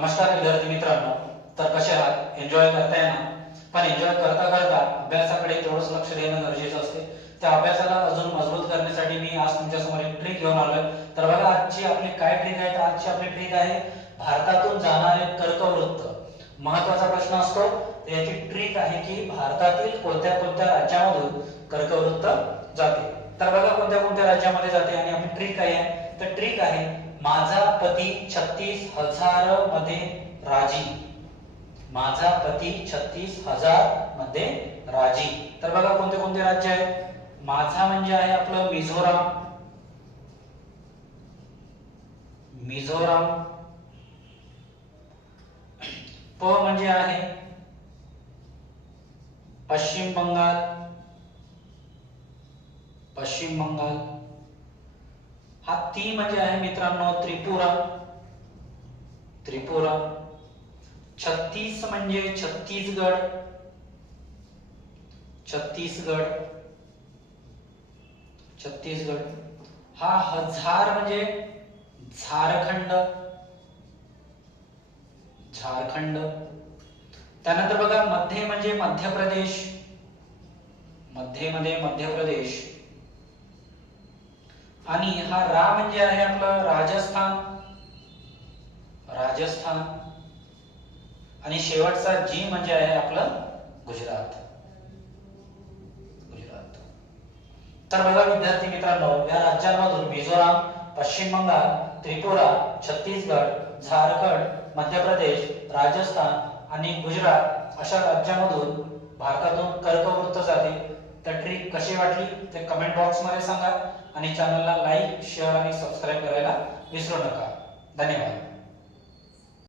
नमस्कार विद्यार्थी मित्रांनो, तर कसे आहात? एन्जॉय करताय ना? पण एन्जॉय करता करता अभ्यासाकडे तेवढंच लक्ष देणं गरजेचं असते. त्या अभ्यासाला अजून मजबूत करण्यासाठी मी आज तुमच्या समोर एक ट्रिक घेऊन आलोय. तर बघा, आजची आपली काय ट्रिक आहे? तर आजची आपली ट्रिक आहे भारतातून जाणारे कर्कवृत्त. महत्त्वाचा प्रश्न असतो. तर याची ट्रिक आहे की भारतातील कोणत्या कोणत्या राज्यामधून कर्कवृत्त जाते. तर बघा, कोणत्या कोणत्या राज्यामध्ये जाते आणि आपली ट्रिक काय आहे? तर ट्रिक आहे माझा पती 36,000 मध्ये राजी. माझा पती 36,000 मध्ये राजी. तर बघा, कोणते कोणते राज्य आहेत? माझा म्हणजे आहे आपलं मिझोराम. मिझोराम. प म्हणजे आहे पश्चिम बंगाल. पश्चिम बंगाल. हा ती म्हणजे आहे मित्रांनो त्रिपुरा. त्रिपुरा. 36 म्हणजे छत्तीसगड. छत्तीसगड. छत्तीसगड. हा 1000 म्हणजे झारखंड. झारखंड. त्यानंतर बघा, मध्ये म्हणजे मध्य प्रदेश. मध्ये मध्ये मध्य प्रदेश. आणि हा रा म्हणजे आहे आपलं राजस्थान. राजस्थान. आणि शेवटचा जी म्हणजे आहे आपलं गुजरात. गुजरात. तर बघा विद्यार्थी मित्रांनो, या राज्यांमधून मिझोराम, पश्चिम बंगाल, त्रिपुरा, छत्तीसगड, झारखंड, मध्य प्रदेश, राजस्थान आणि गुजरात अशा राज्यांमधून भारतातून कर्कवृत्त जाते. तर ट्रिक कशी वाटली ते कमेंट बॉक्स मध्ये सांगा आणि चॅनलला लाईक, शेअर आणि सबस्क्राईब करायला विसरू नका. धन्यवाद.